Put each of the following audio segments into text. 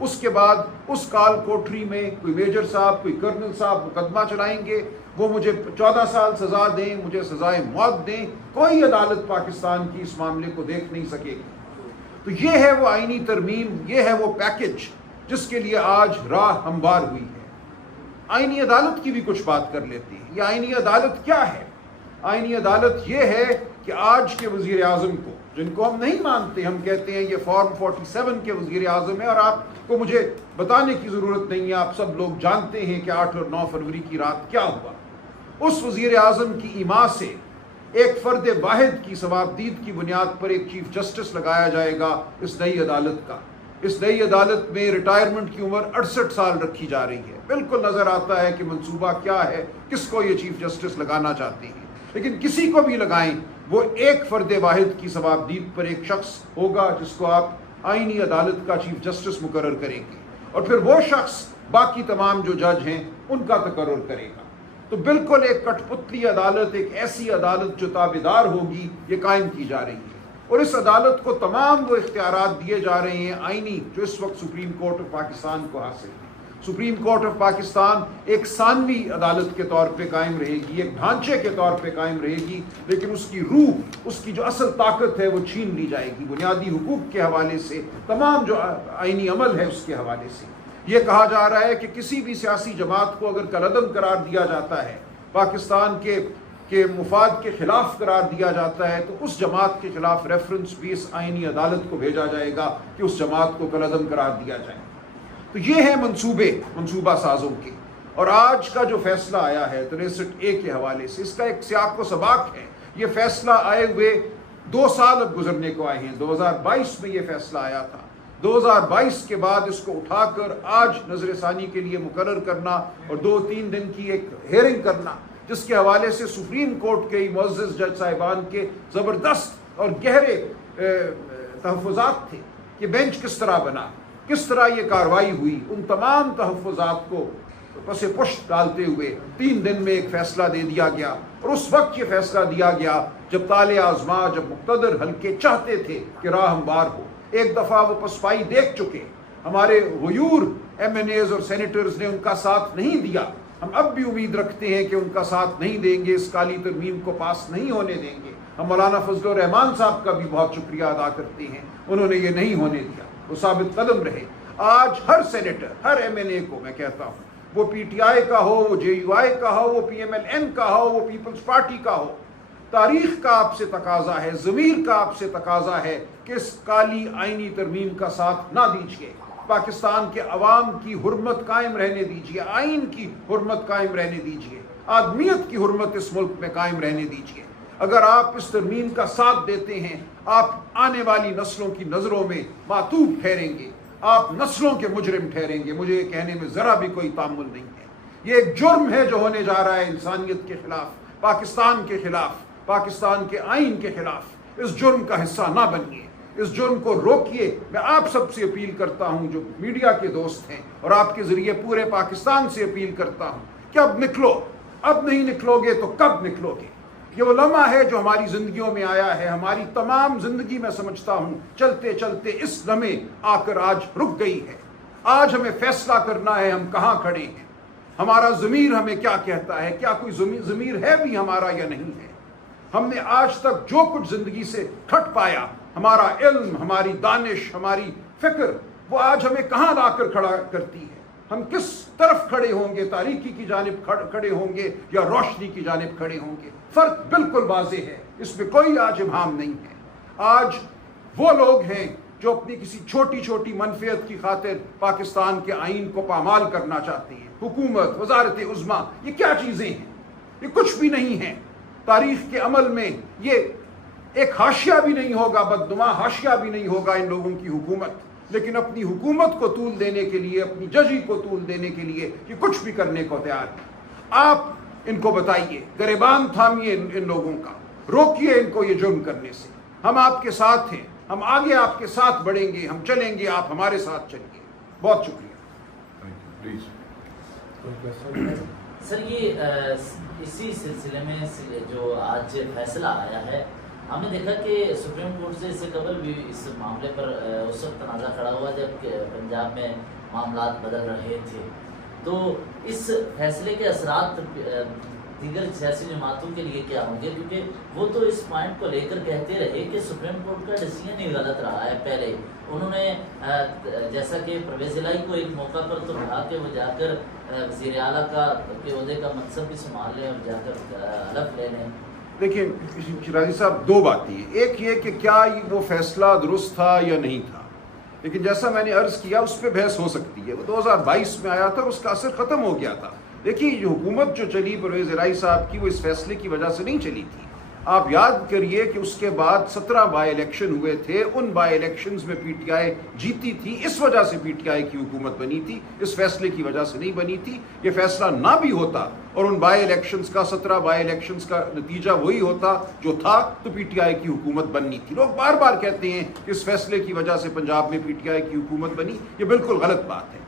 اس کے بعد اس کال کوٹری میں کوئی میجر صاحب کوئی کرنل صاحب مقدمہ چلائیں گے, وہ مجھے 14 سال سزا دیں, مجھے سزائے موت دیں, کوئی عدالت پاکستان کی اس معاملے کو دیکھ نہیں سکے گی. تو یہ ہے وہ آئینی ترمیم, یہ ہے وہ پیکج جس کے لیے آج راہ ہموار ہوئی ہے. آئینی عدالت کی بھی کچھ بات کر لیتے ہیں. یہ آئینی عدالت کیا ہے؟ آئینی عدالت یہ ہے کہ آج کے وزیر اعظم کو, جن کو ہم نہیں مانتے, ہم کہتے ہیں یہ فارم 47 کے وزیر اعظم ہے, اور آپ کو مجھے بتانے کی ضرورت نہیں ہے, آپ سب لوگ جانتے ہیں کہ 8 اور 9 فروری کی رات کیا ہوا. اس وزیر اعظم کی ایما سے ایک فرد واحد کی ثوابدید کی بنیاد پر ایک چیف جسٹس لگایا جائے گا اس نئی عدالت کا. اس نئی عدالت میں ریٹائرمنٹ کی عمر 68 سال رکھی جا رہی ہے. بالکل نظر آتا ہے کہ منصوبہ کیا ہے, کس کو یہ چیف جسٹس لگانا چاہتے ہیں. لیکن کسی کو بھی لگائیں, وہ ایک فرد واحد کی ثوابدید پر ایک شخص ہوگا جس کو آپ آئینی عدالت کا چیف جسٹس مقرر کریں گے, اور پھر وہ شخص باقی تمام جو جج ہیں ان کا تقرر کرے گا. تو بالکل ایک کٹ پتلی عدالت, ایک ایسی عدالت جو تابعدار ہوگی, یہ قائم کی جا رہی ہے. اور اس عدالت کو تمام وہ اختیارات دیے جا رہے ہیں آئینی جو اس وقت سپریم کورٹ آف پاکستان کو حاصل ہیں. سپریم کورٹ آف پاکستان ایک ثانوی عدالت کے طور پہ قائم رہے گی, ایک ڈھانچے کے طور پہ قائم رہے گی, لیکن اس کی روح, اس کی جو اصل طاقت ہے وہ چھین لی جائے گی. بنیادی حقوق کے حوالے سے, تمام جو آئینی عمل ہے اس کے حوالے سے. یہ کہا جا رہا ہے کہ کسی بھی سیاسی جماعت کو اگر کالعدم قرار دیا جاتا ہے, پاکستان کے مفاد کے خلاف قرار دیا جاتا ہے, تو اس جماعت کے خلاف ریفرنس بھی اس آئینی عدالت کو بھیجا جائے گا کہ اس جماعت کو کالعدم قرار دیا جائے. تو یہ ہے منصوبہ سازوں کے. اور آج کا جو فیصلہ آیا ہے 63A کے حوالے سے, اس کا ایک سیاق و سباق ہے. یہ فیصلہ آئے ہوئے 2 سال اب گزرنے کو آئے ہیں. 2022 میں یہ فیصلہ آیا تھا. 2022 کے بعد اس کو اٹھا کر آج نظر ثانی کے لیے مقرر کرنا اور 2-3 دن کی ایک ہیئرنگ کرنا, جس کے حوالے سے سپریم کورٹ کے معزز جج صاحبان کے زبردست اور گہرے تحفظات تھے کہ بینچ کس طرح بنا, کس طرح یہ کارروائی ہوئی. ان تمام تحفظات کو پس پشت ڈالتے ہوئے 3 دن میں ایک فیصلہ دے دیا گیا. اور اس وقت یہ فیصلہ دیا گیا جب طالع آزما, جب مقتدر حلقے چاہتے تھے کہ راہ ہموار ہو. ایک دفعہ وہ پسپائی دیکھ چکے, ہمارے غیور MNAs اور سینیٹرز نے ان کا ساتھ نہیں دیا. ہم اب بھی امید رکھتے ہیں کہ ان کا ساتھ نہیں دیں گے, اس کالی ترمیم کو پاس نہیں ہونے دیں گے. ہم مولانا فضل الرحمان صاحب کا بھی بہت شکریہ ادا کرتے ہیں, انہوں نے یہ نہیں ہونے دیا, وہ ثابت قدم رہے. آج ہر سینیٹر, ہر MNA کو میں کہتا ہوں, وہ PTI کا ہو, وہ JUI کا ہو, وہ PMLN کا ہو, وہ پیپلز پارٹی کا ہو, تاریخ کا آپ سے تقاضا ہے, ضمیر کا آپ سے تقاضا ہے کہ اس کالی آئینی ترمیم کا ساتھ نہ دیجیے. پاکستان کے عوام کی حرمت قائم رہنے دیجیے, آئین کی حرمت قائم رہنے دیجیے, آدمیت کی حرمت اس ملک میں قائم رہنے دیجیے. اگر آپ اس ترمیم کا ساتھ دیتے ہیں, آپ آنے والی نسلوں کی نظروں میں معتوب ٹھہریں گے, آپ نسلوں کے مجرم ٹھہریں گے. مجھے یہ کہنے میں ذرا بھی کوئی تامل نہیں ہے. یہ ایک جرم ہے جو ہونے جا رہا ہے انسانیت کے خلاف, پاکستان کے خلاف, پاکستان کے آئین کے خلاف. اس جرم کا حصہ نہ بنیے, اس جرم کو روکیے. میں آپ سب سے اپیل کرتا ہوں جو میڈیا کے دوست ہیں, اور آپ کے ذریعے پورے پاکستان سے اپیل کرتا ہوں کہ اب نکلو. اب نہیں نکلو گے تو کب نکلو گے؟ یہ وہ لمحہ ہے جو ہماری زندگیوں میں آیا ہے. ہماری تمام زندگی میں سمجھتا ہوں چلتے چلتے اس لمحے آ کر آج رک گئی ہے. آج ہمیں فیصلہ کرنا ہے ہم کہاں کھڑے ہیں, ہمارا ضمیر ہمیں کیا کہتا ہے, کیا کوئی ضمیر ہے بھی ہمارا یا نہیں ہے. ہم نے آج تک جو کچھ زندگی سے کھٹ پایا, ہمارا علم, ہماری دانش, ہماری فکر, وہ آج ہمیں کہاں لا کر کھڑا کرتی ہے. ہم کس طرف کھڑے ہوں گے, تاریکی کی جانب کھڑے ہوں گے یا روشنی کی جانب کھڑے ہوں گے. فرق بالکل واضح ہے, اس میں کوئی آج ابہام نہیں ہے. آج وہ لوگ ہیں جو اپنی کسی چھوٹی چھوٹی منفعت کی خاطر پاکستان کے آئین کو پامال کرنا چاہتے ہیں. حکومت, وزارت عظمیٰ, یہ کیا چیزیں ہیں؟ یہ کچھ بھی نہیں ہیں. تاریخ کے عمل میں یہ ایک حاشیہ بھی نہیں ہوگا, بدنما حاشیہ بھی نہیں ہوگا ان لوگوں کی حکومت. لیکن اپنی حکومت کو طول دینے کے لیے, اپنی ججی کو طول دینے کے لیے یہ کچھ بھی کرنے کو تیار ہے. آپ ان کو بتائیے, گریبان تھامیے ان لوگوں کا, روکیے ان کو یہ جرم کرنے سے. ہم آپ کے ساتھ ہیں, ہم آگے آپ کے ساتھ بڑھیں گے, ہم چلیں گے, آپ ہمارے ساتھ چلیے. بہت شکریہ. سر, یہ اسی سلسلے میں جو آج فیصلہ آیا ہے, ہم نے دیکھا کہ سپریم کورٹ سے اس سے قبل بھی اس معاملے پر اس وقت تنازع کھڑا ہوا جب پنجاب میں معاملات بدل رہے تھے. تو اس فیصلے کے اثرات دیگر سیاسی جماعتوں کے لیے کیا ہوں گے؟ کیونکہ وہ تو اس پوائنٹ کو لے کر کہتے رہے کہ سپریم کورٹ کا ڈیسیژن ہی غلط رہا ہے. پہلے انہوں نے جیسا کہ پرویز الہی کو ایک موقع پر تو کہا کہ وہ جا کر وزیر اعلیٰ کے عہدے کا منصب بھی سنبھال لیں اور جا کر حلف لے لیں. دیکھیں شیرازی صاحب، دو باتیں ہیں. ایک یہ کہ کیا وہ فیصلہ درست تھا یا نہیں تھا، لیکن جیسا میں نے عرض کیا اس پہ بحث ہو سکتی ہے. وہ 2022 میں آیا تھا اور اس کا اثر ختم ہو گیا تھا. دیکھیے یہ حکومت جو چلی پرویز الہی صاحب کی، وہ اس فیصلے کی وجہ سے نہیں چلی تھی. آپ یاد کریے کہ اس کے بعد 17 بائی الیکشن ہوئے تھے. ان بائی الیکشنز میں پی ٹی آئی جیتی تھی. اس وجہ سے پی ٹی آئی کی حکومت بنی تھی، اس فیصلے کی وجہ سے نہیں بنی تھی. یہ فیصلہ نہ بھی ہوتا اور ان بائی الیکشنز کا 17 بائی الیکشنز کا نتیجہ وہی ہوتا جو تھا، تو پی ٹی آئی کی حکومت بننی تھی. لوگ بار بار کہتے ہیں کہ اس فیصلے کی وجہ سے پنجاب میں پی ٹی آئی کی حکومت بنی. یہ بالکل غلط بات ہے.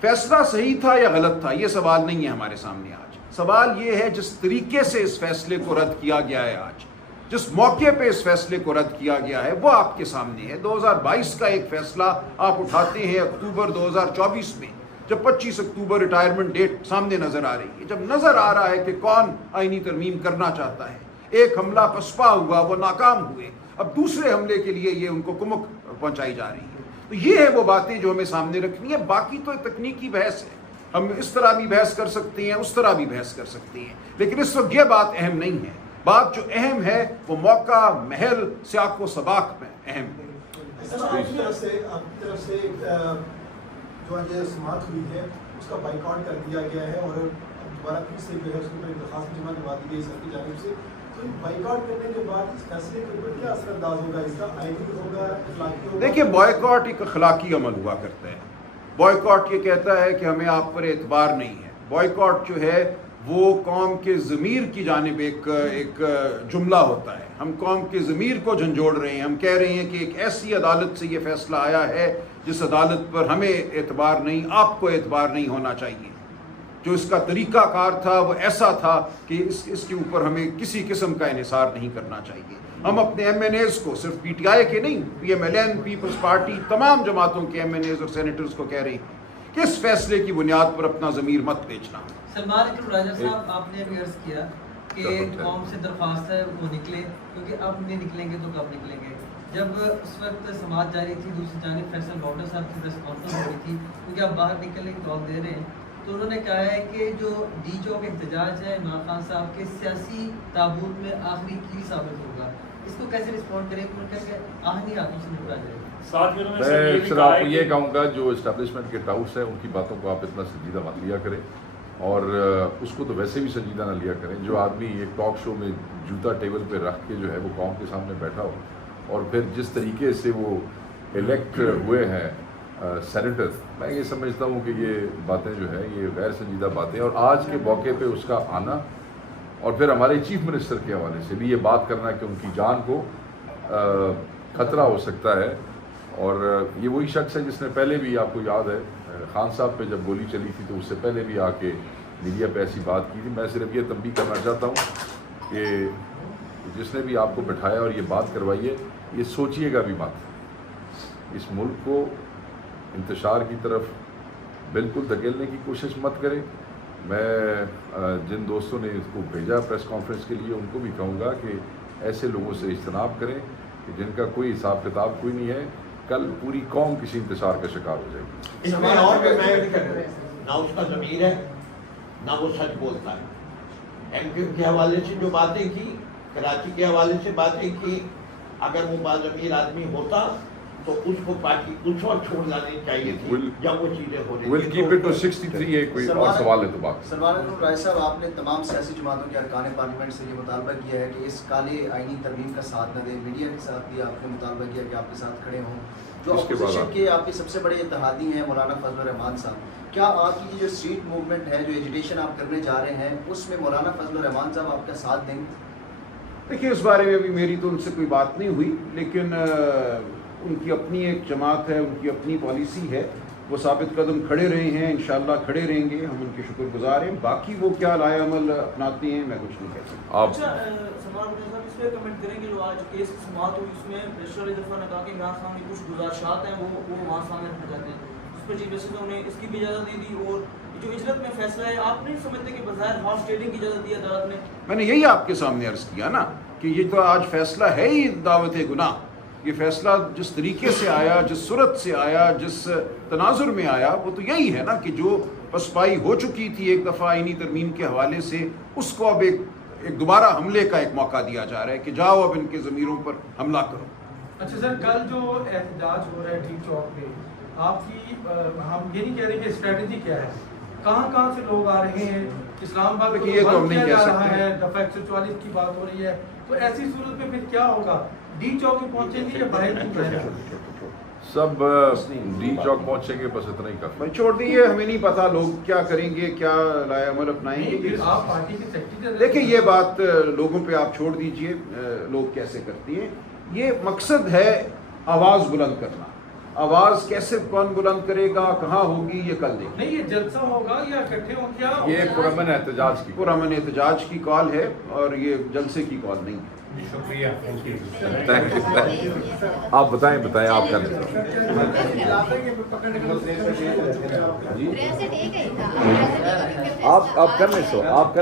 فیصلہ صحیح تھا یا غلط تھا، یہ سوال نہیں ہے ہمارے سامنے آج. سوال یہ ہے جس طریقے سے اس فیصلے کو رد کیا گیا ہے، آج جس موقع پہ اس فیصلے کو رد کیا گیا ہے، وہ آپ کے سامنے ہے. 2022 کا ایک فیصلہ آپ اٹھاتے ہیں اکتوبر 2024 میں، جب 25 اکتوبر ریٹائرمنٹ ڈیٹ سامنے نظر آ رہی ہے، جب نظر آ رہا ہے کہ کون آئینی ترمیم کرنا چاہتا ہے. ایک حملہ پسپا ہوا، وہ ناکام ہوئے. اب دوسرے حملے کے لیے یہ ان کو کمک پہنچائی جا رہی ہے. تو یہ ہے وہ باتیں جو ہمیں سامنے رکھنی ہے. باقی تو تکنیکی بحث ہے، ہم اس طرح بھی بحث کر سکتے ہیں، اس طرح بھی بحث کر سکتے ہیں، لیکن اس وقت یہ بات اہم نہیں ہے. بات جو اہم ہے وہ موقع، محل، سیاق و سباق میں اہم ہے. آپ کی طرف سے جو سماعت ہوئی ہے اس کا بائیکاٹ کر دیا گیا ہے اور دوبارہ پھر سے جو ہے اس کے اوپر درخواست جمع کروا دی گئی سر کی جانب سے. تو بائیکاٹ کرنے کے بعد اس فیصلے کے اوپر کیا اثر انداز ہوگا؟ اس کا آئینی ہوگا، اخلاقی ہوگا؟ دیکھیے بائیکاٹ ایک اخلاقی عمل ہوا کرتا ہے. بائیکاٹ یہ کہتا ہے کہ ہمیں آپ پر اعتبار نہیں ہے. بائیکاٹ جو ہے وہ قوم کے ضمیر کی جانب ایک جملہ ہوتا ہے. ہم قوم کے ضمیر کو جھنجھوڑ رہے ہیں. ہم کہہ رہے ہیں کہ ایک ایسی عدالت سے یہ فیصلہ آیا ہے جس عدالت پر ہمیں اعتبار نہیں، آپ کو اعتبار نہیں ہونا چاہیے. جو اس کا طریقہ کار تھا وہ ایسا تھا کہ اس کے اوپر ہمیں کسی قسم کا انحصار نہیں کرنا چاہیے. ہم اپنے ایم این ایز کو، صرف پی ٹی آئی کے نہیں، P M L N, peoples party, تمام جماعتوں کے ایم این ایز اور سینیٹرز کو کہہ رہے ہیں کہ اس فیصلے کی بنیاد پر اپنا ضمیر مت بیچنا. سلمان اکرم راجہ صاحب، آپ نے ابھی عرض کیا کہ قوم سے درخواست ہے وہ نکلے، کیونکہ اب نہیں نکلیں گے تو کب نکلیں گے. جب اس وقت سماعت جاری تھی، دوسری جانب فیصل ڈاکٹر صاحب کی پریس کانفرنس ہو رہی تھی، کیونکہ آپ باہر نکلنے کی کال دے رہے ہیں، تو انہوں نے کہا ہے کہ جو ڈی چوک احتجاج ہے عمران خان صاحب کے سیاسی تابوت میں آخری کیل ثابت ہوگا. اس کو کیسے رسپونڈ کریں؟ کہ آہنی ہاتھوں سے نپٹا جائے گا. میں صرف آپ کو یہ کہوں گا جو اسٹیبلشمنٹ کے ٹاؤس ہیں ان کی باتوں کو آپ اتنا سنجیدہ مت لیا کریں، اور اس کو تو ویسے بھی سنجیدہ نہ لیا کریں. جو آدمی ایک ٹاک شو میں جوتا ٹیبل پہ رکھ کے جو ہے وہ قوم کے سامنے بیٹھا ہو، اور پھر جس طریقے سے وہ الیکٹ ہوئے ہیں سینیٹر، میں یہ سمجھتا ہوں کہ یہ باتیں جو ہے یہ غیر سنجیدہ باتیں. اور آج کے موقع پہ اس کا آنا، اور پھر ہمارے چیف منسٹر کے حوالے سے بھی یہ بات کرنا کہ ان کی جان کو خطرہ ہو سکتا ہے. اور یہ وہی شخص ہے جس نے پہلے بھی، آپ کو یاد ہے خان صاحب پہ جب گولی چلی تھی تو اس سے پہلے بھی آ کے میڈیا پہ ایسی بات کی تھی. میں صرف یہ تنبیہ کرنا چاہتا ہوں کہ جس نے بھی آپ کو بٹھایا اور یہ بات کروائی ہے، یہ سوچئے گا بھی مت. اس ملک کو انتشار کی طرف بالکل دھکیلنے کی کوشش مت کریں. میں جن دوستوں نے اس کو بھیجا پریس کانفرنس کے لیے ان کو بھی کہوں گا کہ ایسے لوگوں سے اجتناب کریں کہ جن کا کوئی حساب کتاب کوئی نہیں ہے. کل پوری قوم کسی انتشار کا شکار ہو جائے گی. اس میں اور نہ اس کا ضمیر ہے نہ وہ سچ بولتا ہے. ایم کیو کے حوالے سے جو باتیں کی، کراچی کے حوالے سے باتیں کی، اگر وہ باضمیر آدمی ہوتا تو اس کو پارٹی اس وقت چھوڑ جانی چاہیے تھی جب وہ چیزیں ہو رہی We'll keep it to 63 ہے. کوئی اور سوال ہے تو بات. سلمان اکرم راجہ صاحب، آپ نے تمام سیاسی جماعتوں کے ارکان پارلیمنٹ سے یہ مطالبہ کیا ہے کہ اس کالے آئینی ترمیم کا ساتھ نہ دیں. میڈیا کے ساتھ بھی آپ نے مطالبہ کیا کہ آپ کے ساتھ کھڑے ہوں. جو اپوزیشن کے آپ کے سب سے بڑے اتحادی ہیں مولانا فضل الرحمان صاحب، کیا آپ کی جو اسٹریٹ موومنٹ ہے، جو ایجوٹیشن آپ کرنے جا رہے ہیں، اس میں مولانا فضل الرحمان صاحب آپ کا ساتھ دیں گے؟ دیکھیے اس بارے میں ابھی میری تو ان سے کوئی بات نہیں ہوئی، لیکن ان کی اپنی ایک جماعت ہے، ان کی اپنی پالیسی ہے. وہ ثابت قدم کھڑے رہے ہیں، انشاءاللہ کھڑے رہیں گے، ہم ان کے شکر گزار ہیں. باقی وہ کیا لائے عمل اپناتے ہیں میں کچھ نہیں کہہ سکتا. آپ سلمان بھٹو صاحب اس پہ کمنٹ کریں کہ جو آج کیس کی سماعت ہوئی اس میں بیشتر علی ظفر نے کہا کہ میاں صاحب کی کچھ گزارشات ہیں وہ وہاں سامنے رکھ جاتے ہیں. اس پر چیف جسٹس نے انہیں اس کی بھی اجازت دی تھی، اور جو اجرت میں فیصلہ ہے آپ نہیں سمجھتے کہ بظاہر ہارس ٹریڈنگ کی اجازت دی عدالت نے؟ میں نے یہی آپ کے سامنے عرض کیا نا کہ یہ تو آج فیصلہ ہے ہی دعوت گناہ. یہ فیصلہ جس طریقے سے آیا، جس صورت سے آیا، جس تناظر میں آیا، وہ تو یہی ہے نا کہ جو پسپائی ہو چکی تھی ایک دفعہ آئینی ترمیم کے حوالے سے، اس کو اب ایک دوبارہ حملے کا ایک موقع دیا جا رہا ہے کہ جاؤ اب ان کے ضمیروں پر حملہ کرو. اچھا سر، کل جو احتجاج ہو رہا ہے ڈی چوک پہ، آپ کی ہم یہ نہیں کہہ رہے کہ اسٹریٹجی کیا ہے، کہاں سے لوگ آ رہے ہیں؟ اسلام آباد کو یہ تو ہم بند نہیں کیا کہہ جا رہا سکتے. ہے، دفعہ 144 کی بات ہو رہی ہے، تو ایسی صورت میں پھر کیا ہوگا؟ ڈی چوک ہی پہنچیں گے یا باہر کیوں رہیں گے؟ سب ڈی چوک پہنچیں گے، بس اتنا ہی کافی. بھائی چھوڑ دیجیے، ہمیں نہیں پتا لوگ کیا کریں گے، کیا لائے عمل اپنائیں گے. نہیں، آپ پارٹی کے سیکرٹری دیکھیں یہ بات لوگوں پہ آپ چھوڑ دیجئے، لوگ کیسے کرتی ہیں. یہ مقصد ہے آواز بلند کرنا. آواز کیسے کون بلند کرے گا، کہاں ہوگی، یہ کل دیکھیں. نہیں، یہ جلسہ ہوگا یا اکٹھے ہوں کیا؟ یہ پرامن احتجاج کی پرامن احتجاج کی کال ہے اور یہ جلسے کی کال نہیں ہے. شکریہ. آپ بتائیں آپ کر لیں. آپ کرنے سو آپ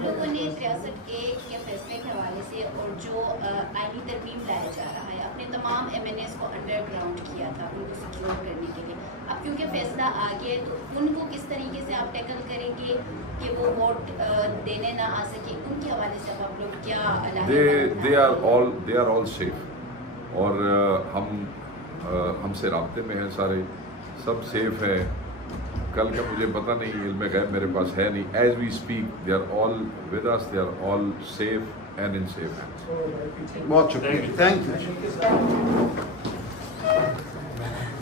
لوگوں نے 63A کے فیصلے کے حوالے سے اور جو آئینی ترمیم لایا جا رہا ہے، اپنے تمام MNAs کو انڈر گراؤنڈ کیا تھا ان کو سیکیور کرنے کے لیے. اب کیونکہ فیصلہ آ گیا ہے تو ان کو کس طریقے سے آپ ٹیکل کریں گے کہ وہ ووٹ دینے نہ آ سکے؟ ان کے حوالے سے آپ لوگ کیا they are all safe. اور ہم سے رابطے میں ہیں، سارے سب سیف ہیں. کل کا مجھے پتہ نہیں، علم غیب میرے پاس ہے نہیں. As we speak they are all with us, they are all safe and in safe hands. بہت شکریہ، تھینک یو.